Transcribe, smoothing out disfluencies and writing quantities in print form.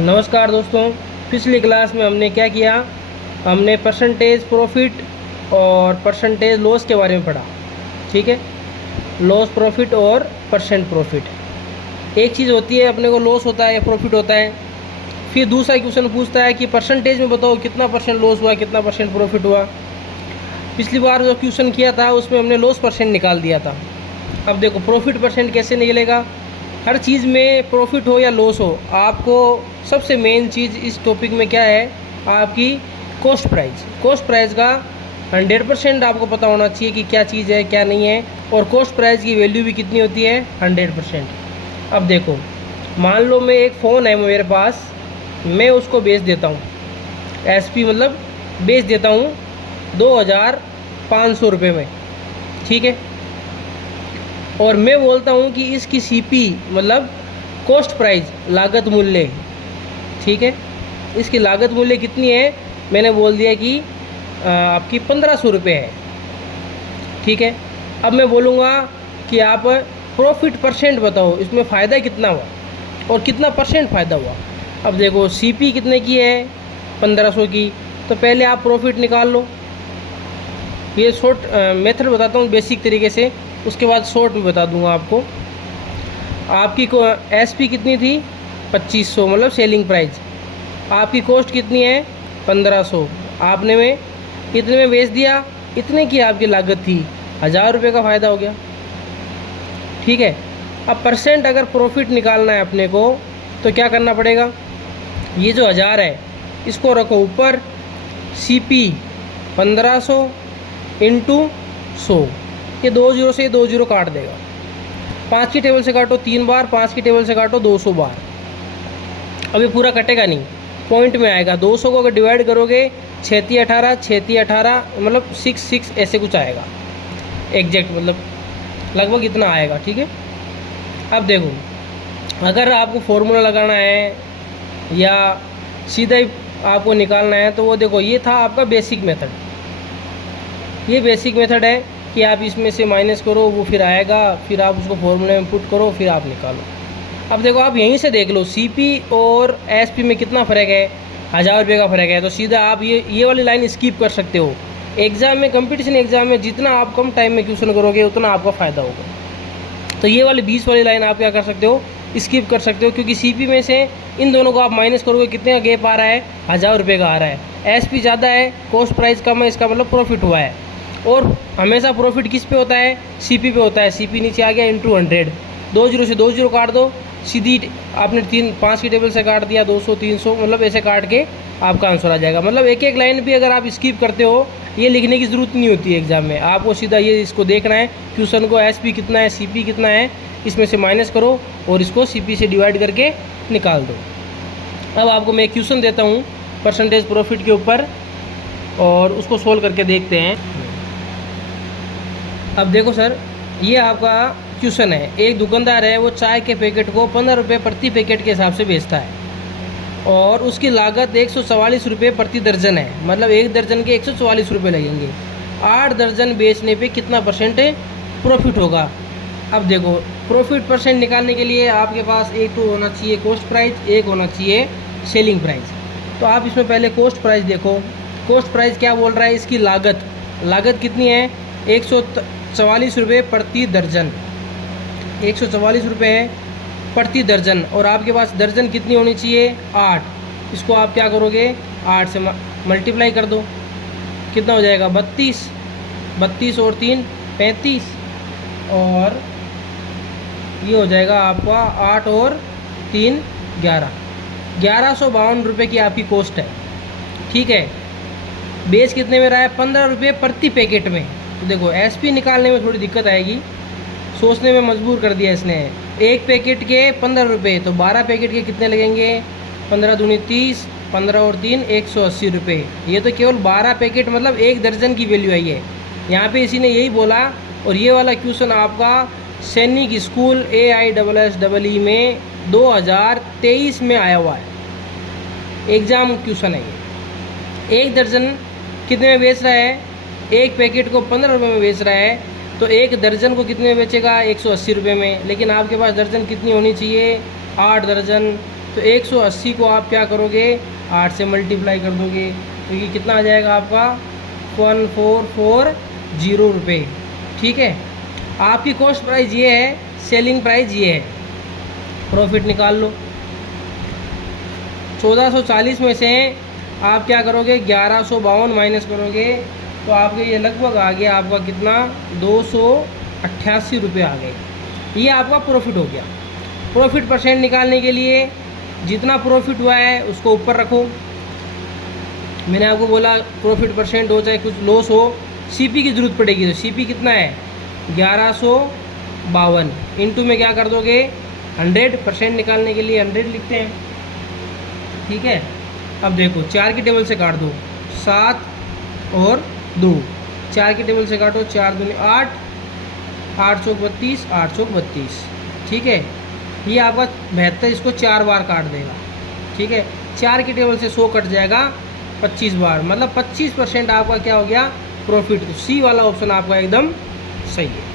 नमस्कार दोस्तों। पिछली क्लास में हमने क्या किया, हमने परसेंटेज प्रॉफिट और परसेंटेज लॉस के बारे में पढ़ा। ठीक है, लॉस प्रॉफिट और परसेंट प्रॉफिट। एक चीज़ होती है, अपने को लॉस होता है या प्रॉफिट होता है, फिर दूसरा क्वेश्चन पूछता है कि परसेंटेज में बताओ कितना परसेंट लॉस हुआ, कितना परसेंट प्रॉफिट हुआ। पिछली बार जो क्वेश्चन किया था उसमें हमने लॉस परसेंट निकाल दिया था। अब देखो प्रॉफिट परसेंट कैसे निकलेगा। हर चीज़ में प्रॉफिट हो या लॉस हो, आपको सबसे मेन चीज़ इस टॉपिक में क्या है, आपकी कॉस्ट प्राइस। कॉस्ट प्राइस का 100% आपको पता होना चाहिए कि क्या चीज़ है क्या नहीं है, और कॉस्ट प्राइस की वैल्यू भी कितनी होती है, 100%। अब देखो, मान लो मैं एक फ़ोन है मेरे पास, मैं उसको बेच देता हूँ, SP मतलब बेच देता हूँ 2500 रुपये में। ठीक है, और मैं बोलता हूँ कि इसकी CP मतलब कॉस्ट प्राइस, लागत मूल्य, ठीक है, इसकी लागत मूल्य कितनी है, मैंने बोल दिया कि आपकी 1500 रुपये है। ठीक है, अब मैं बोलूँगा कि आप प्रॉफिट परसेंट बताओ, इसमें फ़ायदा कितना हुआ और कितना परसेंट फ़ायदा हुआ। अब देखो CP कितने की है, 1500 की, तो पहले आप प्रॉफिट निकाल लो। ये शॉर्ट मेथड बताता हूँ बेसिक तरीके से, उसके बाद शॉर्ट में बता दूंगा आपको। आपकी SP कितनी थी, 2500 मतलब सेलिंग प्राइस। आपकी कॉस्ट कितनी है, 1500। आपने में इतने में बेच दिया, इतने की आपकी लागत थी, 1000 रुपये का फ़ायदा हो गया। ठीक है, अब परसेंट अगर प्रॉफिट निकालना है अपने को तो क्या करना पड़ेगा, ये जो 1000 है इसको रखो ऊपर, CP 1500 इंटू 100, ये 2 जीरो से 2 जीरो काट देगा। 5 की टेबल से काटो 3 बार, 5 की टेबल से काटो 200 बार। अब ये पूरा कटेगा नहीं, पॉइंट में आएगा। 200 को अगर डिवाइड करोगे 6×18, 6×18 मतलब 6 ऐसे कुछ आएगा, एग्जैक्ट मतलब लगभग इतना आएगा। ठीक है, अब देखो अगर आपको फॉर्मूला लगाना है या सीधा ही आपको निकालना है तो वो देखो, ये था आपका बेसिक मेथड। ये बेसिक मेथड है कि आप इसमें से माइनस करो, वो फिर आएगा, फिर आप उसको फॉर्मूले में पुट करो, फिर आप निकालो। अब देखो आप यहीं से देख लो CP और SP में कितना फ़र्क है, 1000 रुपये का फ़र्क है। तो सीधा आप ये वाली लाइन स्किप कर सकते हो। एग्ज़ाम में, कंपटीशन एग्ज़ाम में जितना आप कम टाइम में क्वेश्चन करोगे उतना आपका फ़ायदा होगा। तो ये वाली 20 वाली लाइन आप क्या कर सकते हो, स्किप कर सकते हो, क्योंकि CP में से इन दोनों को आप माइनस करोगे, कितने का गैप आ रहा है, 1000 रुपये का आ रहा है। SP ज़्यादा है, कॉस्ट प्राइस कम है, इसका मतलब प्रॉफिट हुआ है। और हमेशा प्रॉफिट किस पे होता है, CP पे होता है। CP नीचे आ गया इंटू 100, 2 जीरो से 2 जीरो काट दो, सीधी आपने 5 की टेबल से काट दिया, 200 300 मतलब ऐसे काट के आपका आंसर आ जाएगा। मतलब एक एक लाइन भी अगर आप स्किप करते हो, ये लिखने की ज़रूरत नहीं होती है एग्ज़ाम में। आपको सीधा ये इसको देखना है, क्वेश्चन को SP कितना है, CP कितना है, इसमें से माइनस करो और इसको CP से डिवाइड करके निकाल दो। अब आपको मैं क्वेश्चन देता हूँ परसेंटेज प्रॉफिट के ऊपर, और उसको सोल्व करके देखते हैं। अब देखो सर, ये आपका क्वेश्चन है। एक दुकानदार है, वो चाय के पैकेट को 15 रुपये प्रति पैकेट के हिसाब से बेचता है, और उसकी लागत 144 रुपये प्रति दर्जन है। मतलब एक दर्जन के 144 रुपये लगेंगे। 8 दर्जन बेचने पे कितना परसेंट प्रॉफिट होगा। अब देखो प्रॉफिट परसेंट निकालने के लिए आपके पास एक तो होना चाहिए कॉस्ट प्राइस, एक होना चाहिए सेलिंग प्राइस। तो आप इसमें पहले कॉस्ट प्राइस देखो। कॉस्ट प्राइस क्या बोल रहा है, इसकी लागत कितनी है, 144 रुपये प्रति दर्जन, 144 रुपये है प्रति दर्जन। और आपके पास दर्जन कितनी होनी चाहिए, 8। इसको आप क्या करोगे, 8 से मल्टीप्लाई कर दो, कितना हो जाएगा, 32। 32 और 3 35, और ये हो जाएगा आपका 8 और 3 11, 1152 रुपये की आपकी कॉस्ट है। ठीक है, बेच कितने में रहा है, 15 रुपये प्रति पैकेट में। तो देखो SP निकालने में थोड़ी दिक्कत आएगी, सोचने में मजबूर कर दिया इसने। एक पैकेट के 15 रुपये, तो 12 पैकेट के कितने लगेंगे, 15 दूनी 30, 15 और 3 180 रुपये। ये तो केवल 12 पैकेट मतलब एक दर्जन की वैल्यू आई है यहाँ पे, इसी ने यही बोला। और ये वाला क्वेश्चन आपका सैनिक स्कूल AISSEE में 2023 में आया हुआ है, एग्ज़ाम क्वेश्चन है ये। एक दर्जन कितने में बेच रहा है, एक पैकेट को 15 रुपये में बेच रहा है, तो एक दर्जन को कितने में बेचेगा, 180 रुपये में। लेकिन आपके पास दर्जन कितनी होनी चाहिए, 8 दर्जन, तो 180 को आप क्या करोगे 8 से मल्टीप्लाई कर दोगे, तो ये कितना आ जाएगा आपका 1440 रुपये। ठीक है, आपकी कॉस्ट प्राइस ये है, सेलिंग प्राइस ये है, प्रॉफिट निकाल लो। 1440 में से आप क्या करोगे 1152 माइनस करोगे, तो आपके ये लगभग आ गया आपका कितना 288 रुपये आ गए। ये आपका प्रॉफिट हो गया। प्रॉफिट परसेंट निकालने के लिए जितना प्रॉफिट हुआ है उसको ऊपर रखो। मैंने आपको बोला प्रॉफिट परसेंट हो चाहे कुछ लॉस हो, सीपी की ज़रूरत पड़ेगी, तो सीपी कितना है 1152, इनटू में क्या कर दोगे 100%, निकालने के लिए 100 लिखते हैं। ठीक है, अब देखो 4 की टेबल से काट दो, 7 और 2, 4 की टेबल से काटो, 4 दूनी 8, 8 चौक 32, 8 चौक 32। ठीक है, ये आपका 72 इसको 4 बार काट देगा। ठीक है, 4 की टेबल से 100 कट जाएगा 25 बार, मतलब 25% आपका क्या हो गया प्रॉफिट। तो सी वाला ऑप्शन आपका एकदम सही है।